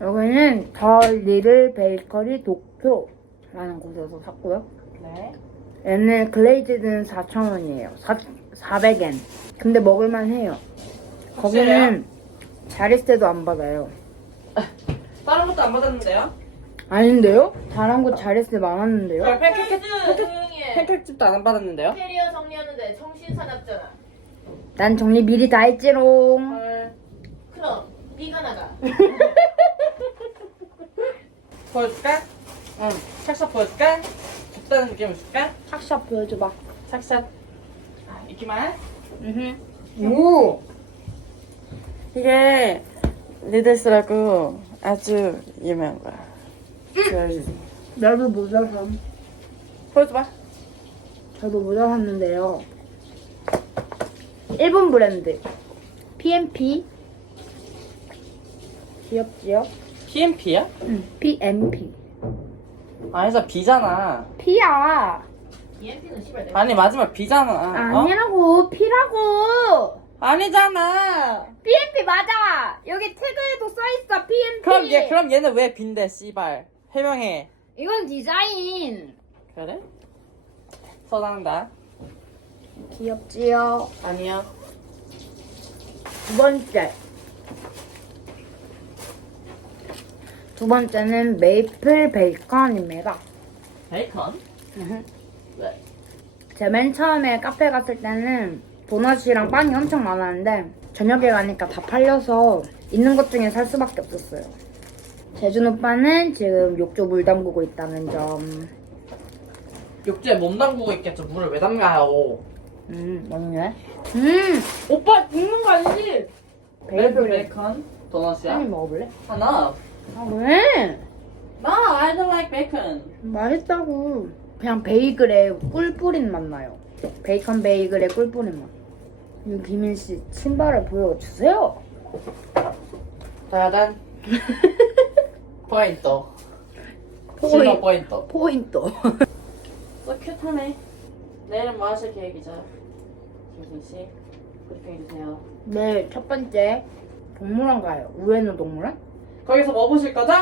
여기는 더 리를 베이커리 도쿄라는 곳에서 샀고요. 네. 얘는 글레이즈는 4,000원이에요. 400엔. 근데 먹을만 해요. 거기는 자리세도 안 받아요. 다른 것도 안 받았는데요? 아닌데요? 다른 곳 자리세 많았는데요? 저 팬케이크 조용히 해. 팬케이크집도 안 받았는데요? 캐리어 정리하는데 정신 사납잖아. 난 정리 미리 다 했지롱. 헐. 그럼 네가 나가. 보여줄까? 응. 착샷 보여줄까? 적다는 느낌 줄까? 착샷 보여줘봐. 착샷. 아, 이기만. 오! 이게 리들스라고 아주 유명한 거야. 보여주세요. 나도 모자 샀. 보여줘봐. 저도 모자 샀는데요. 일본 브랜드. PMP. 귀엽지요? PMP야? 응. PMP. 아니잖아, B잖아. P야. EMP는 씨발 내가. 아니, 마지막 B잖아. 어? 아니라고. P라고. 아니잖아. PMP 맞아. 여기 태그에도 써 있어. PMP. 그럼 얘, 그럼 얘는 왜 B인데, 씨발. 해명해. 이건 디자인. 그래? 서당다. 귀엽지요? 아니야. 두 번째. 두 번째는 메이플 베이컨입니다. 베이컨? 왜? 제가 맨 처음에 카페 갔을 때는 도넛이랑 빵이 엄청 많았는데 저녁에 가니까 다 팔려서 있는 것 중에 살 수밖에 없었어요. 재준 오빠는 지금 욕조 물 담그고 있다는 점. 욕조에 몸 담그고 있겠죠. 물을 왜 담가요? 음, 뭔데? 음, 오빠 죽는 거 아니지? 베이컨 베이컨? 도넛이야? 빨리 먹어볼래? 하나. 아, 왜? No, I don't like bacon. 맛있다고. 그냥 베이글에 꿀 뿌린 맛 나요. 베이컨 베이글에 꿀 뿌린 맛. 이 김인 씨 신발을 보여주세요. 짜잔. 포인트. 실버 포인트. 포인트. 또 큐트하네. 내일은 뭐 하실 계획이죠? 김순 씨, 브리핑 해주세요. 네, 첫 번째 동물원 가요. 우에노 동물원? 거기서 뭐 보실 거죠?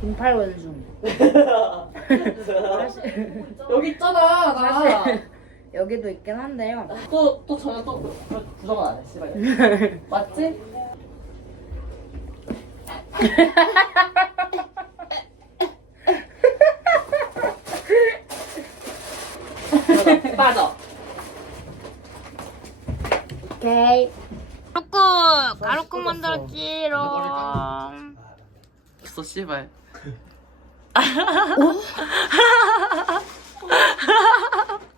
긴팔 원숭이. 여기 있잖아, 나. 여기도 있긴 한데요. 또, 또 전혀 또 그- 그 부정은 안 해, 씨발. 맞지? 빠져. 오케이. 가루국 가루국 만들었지롱. 없어, 씨발. 괜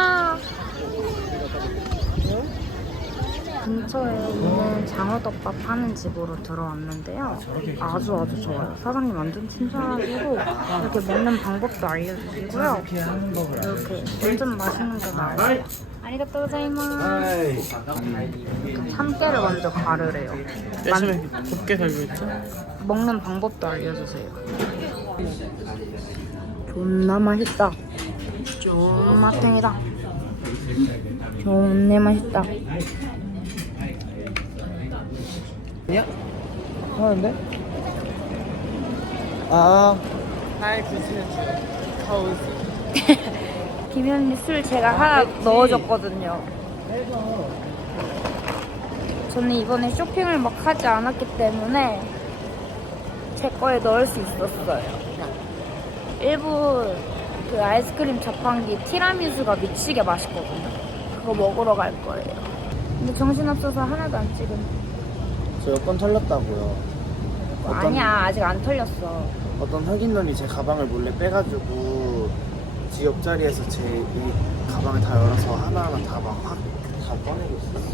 응. 김이나 근처에 있는 장어덮밥 파는 집으로 들어왔는데요. 아주 아주 좋아요. 사장님 완전 친절하시고 이렇게 먹는 방법도 알려주시고요. 이렇게 완전 맛있는 게 나와요. 아리가또 고자이마스. 참깨를 먼저 가르래요. 열심히 곱게 살고 있죠? 먹는 방법도 알려주세요. 존나 맛있다. 존맛탱이다. 존내 맛있다. 아니야? 하는데? 아, 구슬. 김현미 술 제가 하나 넣어줬거든요. 저는 이번에 쇼핑을 막 하지 않았기 때문에 제 거에 넣을 수 있었어요. 일부 그 아이스크림 자판기 티라미수가 미치게 맛있거든요. 그거 먹으러 갈 거예요. 근데 정신없어서 하나도 안 찍은. 저 여권 털렸다고요. 어떤- 아니야, 아직 안 털렸어. 어떤 흑인놈이 제 가방을 몰래 빼가지고 지 옆자리에서 제 이 가방을 다 열어서 하나하나 다막확다 꺼내고 있었어.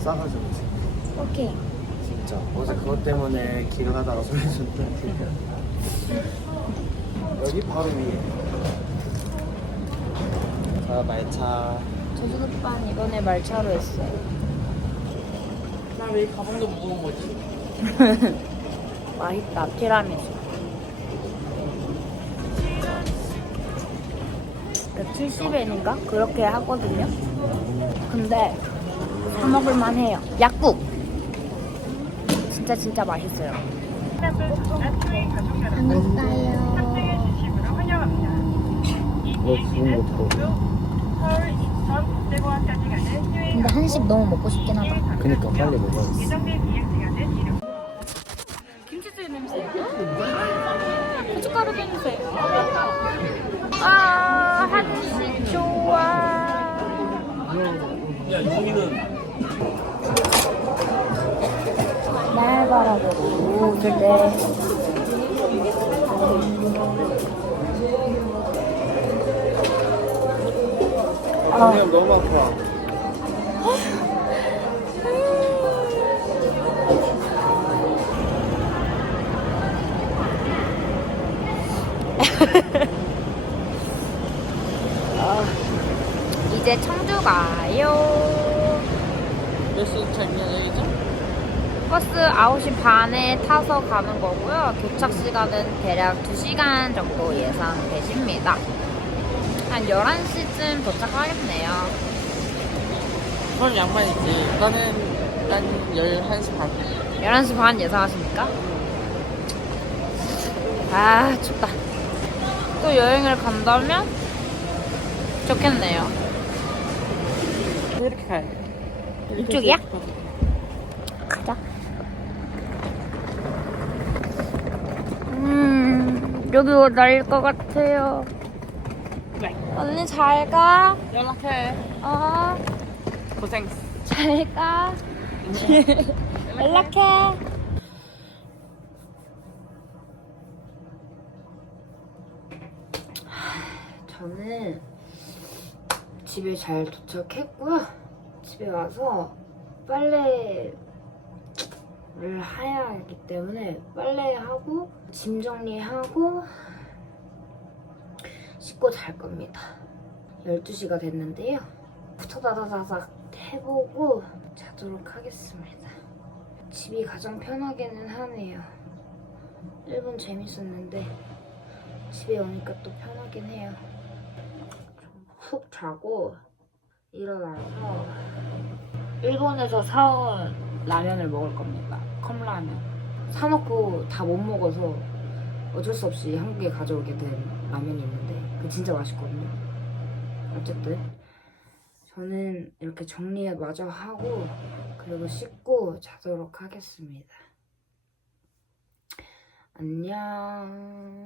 싸가지고 오케이. 진짜 어제 그것 때문에 길 가다가 소리 졌는데 여기 바로 위에 자 말차 재준 오빠는 이번에 말차로 했어요. 나왜이 가방도 무거운 거지? 맛있다. 티라미수. 70엔인가? 그렇게 하거든요. 근데 사 먹을만 해요. 약국. 진짜 진짜 맛있어요. 안녕하세요. 너 지금 못하고 근데 한식 너무 먹고 싶긴 하다. 그니까 빨리 먹어야겠어 김치찌개 냄새. 고춧가루 냄새. 아, 한식 좋아. 야 유성이는 날 바라보고 웃을 때. 아. 그냥 너무 아파 이제 청주 가요. 몇시 terminal이죠? 버스 9시 반에 타서 가는 거고요. 도착 시간은 대략 2시간 정도 예상되십니다. 한 11시쯤 도착하겠네요. 그런 양반이지. 나는 난 11시 반. 11시 반 예상하십니까? 아, 춥다. 또 여행을 간다면 좋겠네요. 이렇게 가야 돼. 이쪽이야? 가자. 음, 여기가 나일 것 같아요. 네. 언니 잘 가. 연락해. 어, 고생. 잘 가. 연락해. 저는 집에 잘 도착했고요. 집에 와서 빨래 를 해야 하기 때문에 빨래하고 짐 정리하고 씻고 잘 겁니다. 12시가 됐는데요. 후다다다닥 해보고 자도록 하겠습니다. 집이 가장 편하기는 하네요. 일본 재밌었는데 집에 오니까 또 편하긴 해요. 좀 푹 자고 일어나서 일본에서 사온 라면을 먹을 겁니다. 컵라면. 사놓고 다 못 먹어서 어쩔 수 없이 한국에 가져오게 된 라면이 있는데 그 진짜 맛있거든요. 어쨌든 저는 이렇게 정리 마저 하고 그리고 씻고 자도록 하겠습니다. 안녕.